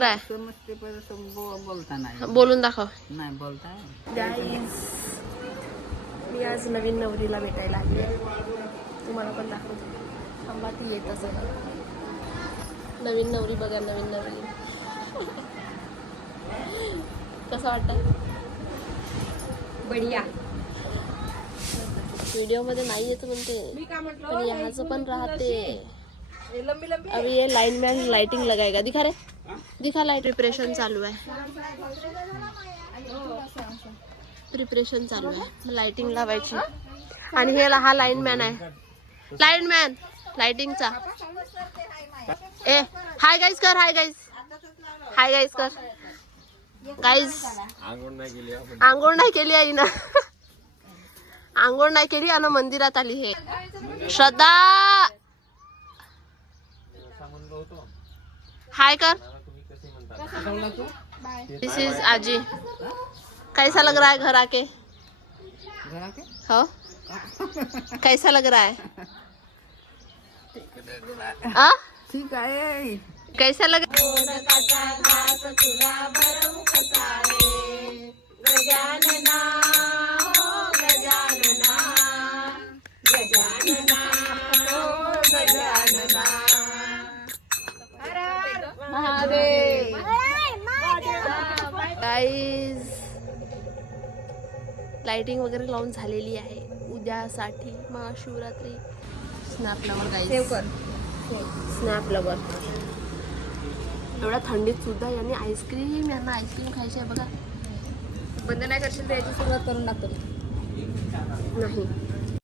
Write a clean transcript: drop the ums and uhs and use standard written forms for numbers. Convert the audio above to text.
काय समजते पण बोलता नाही. बोलून दाखव. नाही बोलता. गाईज मी आज नवीन नवरीला भेटायला आली आहे. तुम्हाला पण दाखवते. थांबा ती येत असेल. नवीन नवरी बघा, नवीन नवरी. कसं वाटतं? बढिया. व्हिडिओ मध्ये नाही येत म्हणते, पण यहाचं पण राहते. अभी ये लाइन मैन लाइटिंग लगाएगा. दिखा रे, दिखा. लाइट प्रिपरेशन चालू आहे. प्रिपरेशन चालू आहे, लाइटिंग लावायची. आणि हे हा लाईन मॅन आहे. लाईन मॅन लाइटिंगचा. ए हाय गाईज कर, हाय गाईज, हाय गाईज कर. गाईज आंघोळ नाही केली आई ना. आंघोळ नाही केली आणि मंदिरात आली. हे श्रद्धा हाय कर. दिस इज आजी. कैसा लग रहा है घर आके? हो कैसा लग रहा है? आ? ठीक आहे. कैसा लग? गाईज लाइटिंग वगैरे लावून झालेली आहे उद्यासाठी Mahashivratri. Snap lover guys, save कर. Snap lover. एवढ्या थंडीत सुद्धा यांनी आईस्क्रीम, यांना आईस्क्रीम खायची आहे बघा. बंद नाही करशील तर याची सुरुवात करून टाकतो. नाही